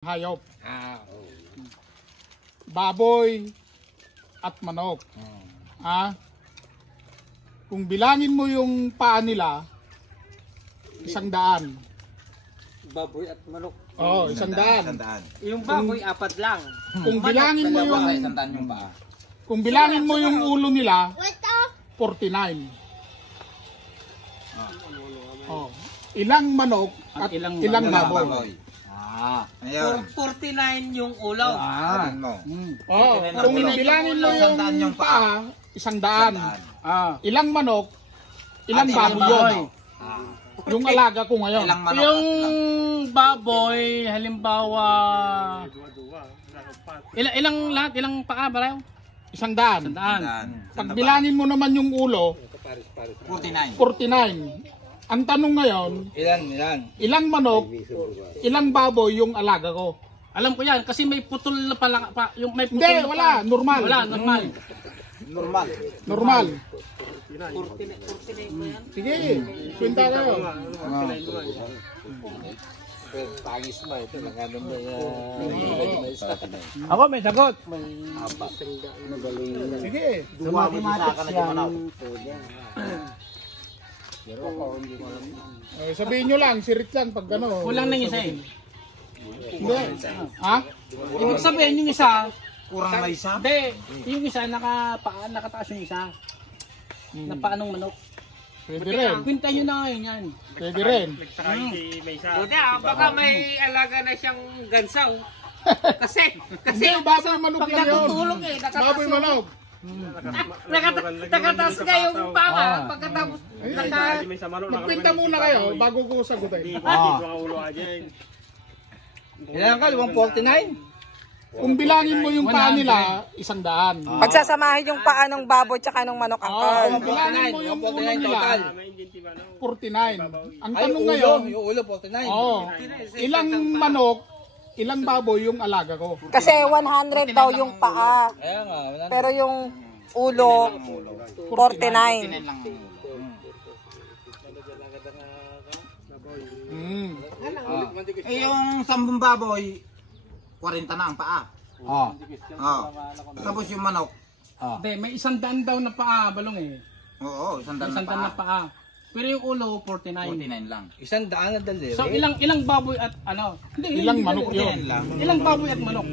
Hayop. Baboy at manok. Kung bilangin mo yung paa nila, 100. Baboy at manok. Oo, 100. Yung baboy, apat lang. Kung bilangin mo yung 100 yung paa. kung bilangin mo yung ulo nila, 49. Oh. Ilang manok at ilang baboy. Ayun. 49 yung ulaw. Atin mo. Oh, kung bilangin mo yung paa, 100. Ilang manok, ilang baboy yun. Yung alaga ko ngayon. Ilang manok. Yung baboy, halimbawa, ilang lahat, ilang paa ba? 100. Pag bilangin mo naman yung ulo, 49. 49. Ang tanong ngayon, ilang manok, ilang baboy yung alaga ko? Alam ko yan, kasi may putol na pala, yung may putol Hindi, na wala. Normal. Wala, normal. Normal. 49 ba yan? Sige, kwenta kayo. Pangis mo ito. Nagano mo Ako may sagot. Sige. Mathematics yan. Sabihin nyo lang, sirit lang pag gano'n. Kulang na yung isa eh. Hindi. Ha? Ibig sabihin yung isa, Kurang may isa. hindi, yung isa nakataas yung isa. Na paanong manok. Pwede rin. Kwenta nyo na ngayon yan. Pwede rin. Buti baka may alaga na siyang gansaw. Kasi Hindi, baboy manok pag lang yun. natutulog Baboy manok. nakataas ka yung paa. Pagkatapos, Magkwenta muna kayo bago ko sagutin. Ilan ka? 149? Kung bilangin mo yung paa nila, 100. Pagsasamahin yung paa ng baboy tsaka ng manok Kung angkol. bilangin mo yung ulo nila, 49. Ang tanong ngayon, Yung ulo, 49. ilang manok, ilang baboy yung alaga ko? Kasi 100 daw yung paa. Kaya nga, wala na. Pero yung ulo, 49. lang. Yung 10 baboy, 40 na ang paa. Tapos yung manok, Hindi, may 100 daw na paa, balong eh. oo, 100 May na 100 paa. na paa. Pero yung ulo, 49. 49 lang. So ilang baboy at ano? Hindi, Ilang manok yun? Ilang baboy at manok?